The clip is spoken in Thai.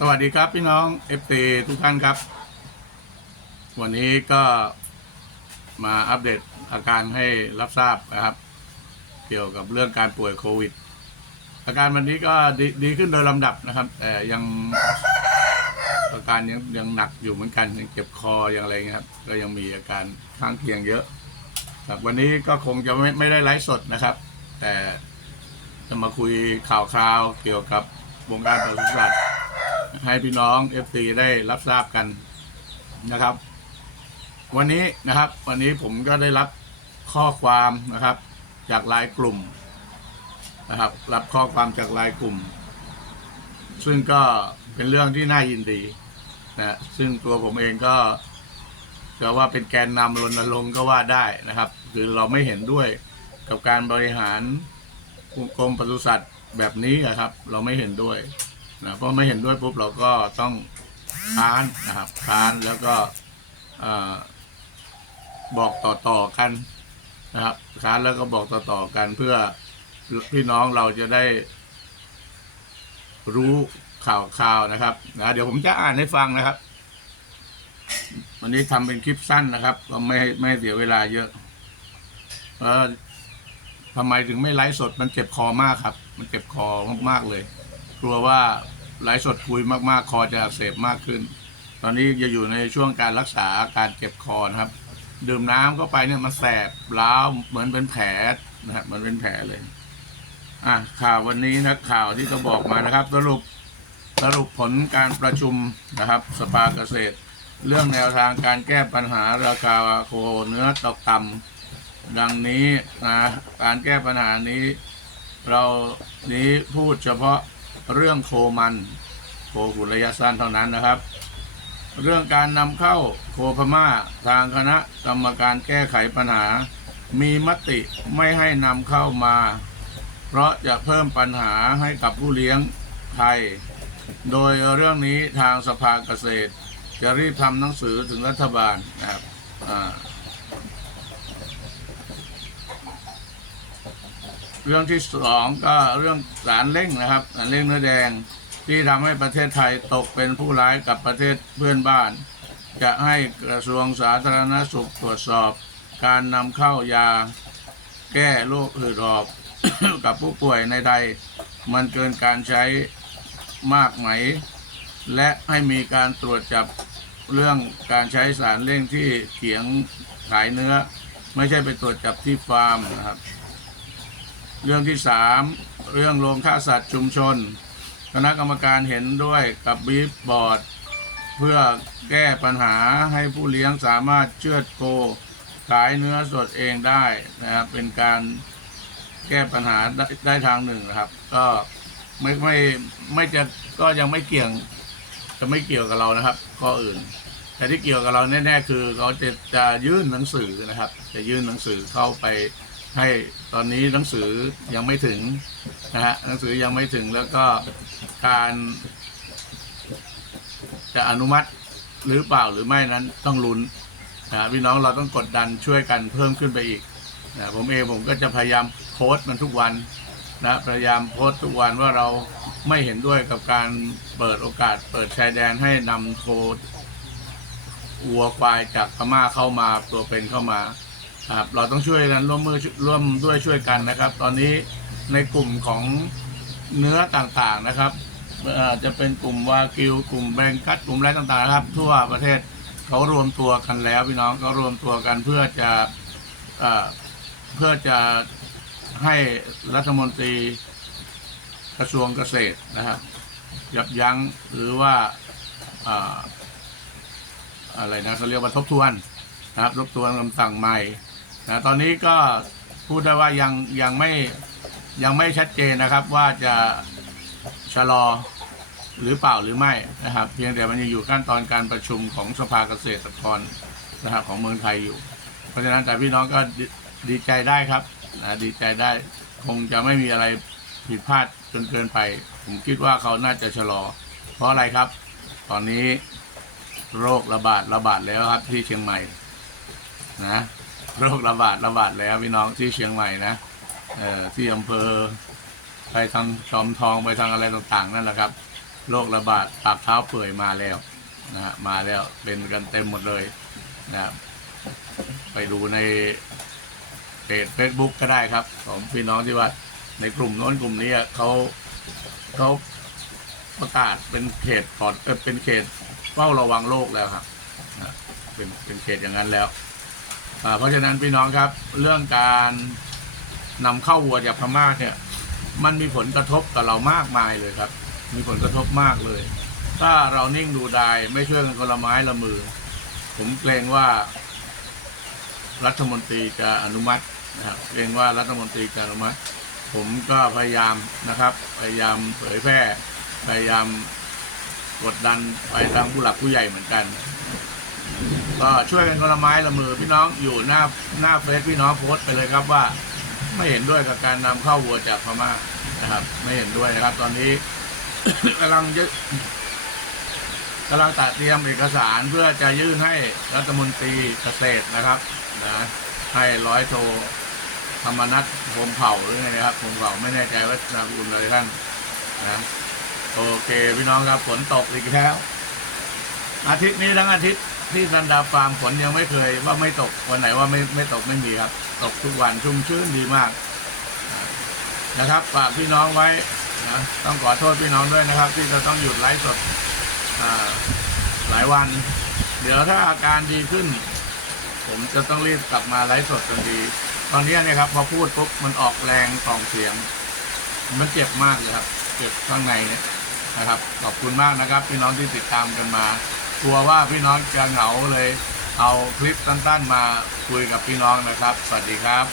สวัสดีครับพี่น้องเอฟซีทุกท่านครับ วันนี้ก็มาอัปเดตอาการให้รับทราบนะครับ เกี่ยวกับเรื่องการป่วยโควิด อาการวันนี้ก็ดีดีขึ้นโดยลำดับนะครับ แต่ยังอาการยังยังหนักอยู่เหมือนกันยังเจ็บคอยังอะไรเงี้ยครับ ก็ยังมีอาการข้างเคียงเยอะครับวันนี้ก็คงจะไม่ไม่ได้ไลฟ์สดนะครับ แต่จะมาคุยข่าวคราวเกี่ยวกับวงการปศุสัตว์ ให้พี่น้อง FC ได้รับทราบกันนะครับ วันนี้นะครับ วันนี้ผมก็ได้รับข้อความนะครับ จากไลน์กลุ่มนะครับ รับข้อความจากไลน์กลุ่ม ซึ่งก็เป็นเรื่องที่น่ายินดีนะซึ่งตัวผมเองก็จะว่าเป็นแกนนำรณรงค์ก็ว่าได้นะครับ คือเราไม่เห็นด้วยกับการบริหารกรมปศุสัตว์แบบนี้อะครับ เราไม่เห็นด้วย นะเพราะไม่เห็นด้วยปุ๊บเราก็ต้องค้านนะครับค้านแล้วก็อบอกต่อๆกันนะครับค้านแล้วก็บอกต่อๆกันเพื่อพี่น้องเราจะได้ รู้ข่าวข่าวนะครับนะเดี๋ยวผมจะอ่านให้ฟังนะครับ วันนี้ทำเป็นคลิปสั้นนะครับ ก็ไม่ไม่เสียเวลาเยอะเพราะทำไมถึงไม่ไลฟ์สดมันเจ็บคอมากครับ มันเจ็บคอมากๆเลย กลัวว่าไลฟ์สดคุยมากๆ คอจะอักเสบมากขึ้น ตอนนี้จะอยู่ในช่วงการรักษาอาการเจ็บคอนะครับ ดื่มน้ำเข้าไปเนี่ยมันแสบร้าวเหมือนเป็นแผลนะครับเหมือนเป็นแผลเลย อะข่าววันนี้นะข่าวที่จะบอกมานะครับ สรุปสรุปผลการประชุมนะครับ สภาเกษตร เรื่องแนวทางการแก้ปัญหาราคาโคเนื้อตกต่ำดังนี้นะการแก้ปัญหานี้ เรานี้พูดเฉพาะ เรื่องโคมันโคขุนระยะสั้นเท่านั้นนะครับ เรื่องการนำเข้าโคพม่าทางคณะกรรมการแก้ไขปัญหา มีมติไม่ให้นำเข้ามา เพราะจะเพิ่มปัญหาให้กับผู้เลี้ยงไทย โดยเรื่องนี้ทางสภาเกษตร จะรีบทำหนังสือถึงรัฐบาลนะครับอ่า เรื่องที่สองก็เรื่องสารเร่งนะครับสารเร่งเนื้อแดงที่ทำให้ประเทศไทยตกเป็นผู้ร้ายกับประเทศเพื่อนบ้าน จะให้กระทรวงสาธารณสุขตรวจสอบ การนำเข้ายา แก้โรคหืดหอบกับผู้ป่วยในไทยมันเกินการใช้มากไหม และให้มีการตรวจจับเรื่องการใช้สารเร่งที่เขียงขายเนื้อ ไม่ใช่ไปตรวจจับที่ฟาร์มนะครับ เรื่องที่สามเรื่องโรงฆ่าสัตว์ชุมชน คณะกรรมการเห็นด้วยกับบีฟบอร์ด เพื่อแก้ปัญหาให้ผู้เลี้ยงสามารถเชือดโคขายเนื้อสดเองได้นะครับเป็นการแก้ปัญหาได้ไดทางหนึ่งนะครับ ก็ไม่ไม่ไม่จะก็ยังไม่เกี่ยงจะไม่เกี่ยวกับเรานะครับข้ออื่น แต่ที่เกี่ยวกับเราแน่ๆคือเขาจะจะยื่นหนังสือนะครับ จะยื่นหนังสือเข้าไป ให้ตอนนี้หนังสือยังไม่ถึงนะฮะหนังสือยังไม่ถึงแล้วก็การจะอนุมัติหรือเปล่าหรือไม่นั้นต้องลุ้นนะพี่น้องเราต้องกดดันช่วยกันเพิ่มขึ้นไปอีกนะผมเองผมก็จะพยายามโพสต์มันทุกวันนะพยายามโพสต์ทุกวันว่าเราไม่เห็นด้วยกับการเปิดโอกาส เปิดชายแดนให้นำโควัวควายจากพม่าเข้ามาตัวเป็นเข้ามา ครับเราต้องช่วยกันร่วมมือร่วมด้วยช่วยกันนะครับ ตอนนี้ในกลุ่มของเนื้อต่างๆนะครับจะเป็นกลุ่มวากิวกลุ่มแบงกัดกลุ่มอะไรต่างๆนะครับ ทั่วประเทศเขารวมตัวกันแล้วพี่น้องก็รวมตัวกันเพื่อจะเอ่อเพื่อจะให้รัฐมนตรีกระทรวงเกษตรนะครับยับยั้งหรือว่าออะไรนะเขาเรียกว่าทบทวนนะครับรบทวนคำสั่งใหม่ นะตอนนี้ก็พูดได้ว่ายังยังไม่ยังไม่ชัดเจนนะครับว่าจะชะลอหรือเปล่าหรือไม่นะครับ เพียงแต่มันยังอยู่ขั้นตอนการประชุมของสภาเกษตรกรนะครับของเมืองไทยอยู่ เพราะฉะนั้นแต่พี่น้องก็ดดีใจได้ครับนะดีใจได้คงจะไม่มีอะไรผิดพลาดจนเกินไป ผมคิดว่าเขาน่าจะชะลอ เพราะอะไรครับ ตอนนี้โรคระบาดระบาดแล้วครับที่เชียงใหม่นะ โรคระบาดระบาดแล้วพี่น้องที่เชียงใหม่นะเอ่อที่อำเภอไปทางจอมทองไปทางอะไรต่างๆนั่นแหละครับโรคระบาดปากเท้าเปื่อยมาแล้วนะฮะมาแล้วเป็นกันเต็มหมดเลยนะไปดูในเพจเฟซบุ๊กก็ได้ครับ ของพี่น้องที่ว่าในกลุ่มโน้นกลุ่มนี้เขาเขาประกาศเป็นเขตปลอดเออเป็นเขตเฝ้าระวังโรคแล้วครับนะเป็นเป็นเขตอย่างนั้นแล้ว เพราะฉะนั้นพี่น้องครับเรื่องการนำเข้าวัวจากพม่าเนี่ยมันมีผลกระทบกับเรามากมายเลยครับ มีผลกระทบมากเลย ถ้าเรานิ่งดูดายไม่ช่วยกันคนละไม้ละมือ ผมเกรงว่า รัฐมนตรีจะอนุมัตินะครับเกรงว่ารัฐมนตรีจะอนุมัติ ผมก็พยายามนะครับ พยายามเผยแพร่พยายามกดดันไปทางผู้หลักผู้ใหญ่เหมือนกัน ก็ช่วยกันคนละไม้ละมือพี่น้องอยู่หน้าหน้าเฟซพี่น้องโพสต์ไปเลยครับว่า ไม่เห็นด้วยกับการนำเข้าวัวจากพม่านะครับ ไม่เห็นด้วยนะครับ ตอนนี้กำลังจะกำลังตัดเตรียมเอกสารเพื่อจะยื่นให้รัฐมนตรีเกษตรนะครับนะให้ร้อยโทธรรมนัฐพมเผ่าหรือไงนะครับพมเผ่าไม่แน่ใจว่านามสกุลอะไรท่านนะโอเคพี่น้องครับฝนตกอีกแล้ว อาทิตย์นี้ทั้งอาทิตย์ ที่ซันดาฟาร์มฝนยังไม่เคย ว่าไม่ตกวันไหนว่าไม่ไม่ตกไม่มีครับ ตกทุกวันชุ่มชื้นดีมากนะครับฝากพี่น้องไว้นะต้องขอโทษพี่น้องด้วยนะครับ ที่จะต้องหยุดไลฟ์สดหลายวัน เดี๋ยวถ้าอาการดีขึ้น ผมจะต้องรีบกลับมาไลฟ์สดทันทีตอนนี้เนี่ยครับพอพูดปุ๊บมันออกแรงกล่องเสียง มันเจ็บมากเลยครับเจ็บข้างในเนี่ยนะครับ ขอบคุณมากนะครับ พี่น้องที่ติดตามกันมา กลัวว่าพี่น้องจะเหงาเลย เอาคลิปตั้นๆมาคุยกับพี่น้องนะครับ สวัสดีครับ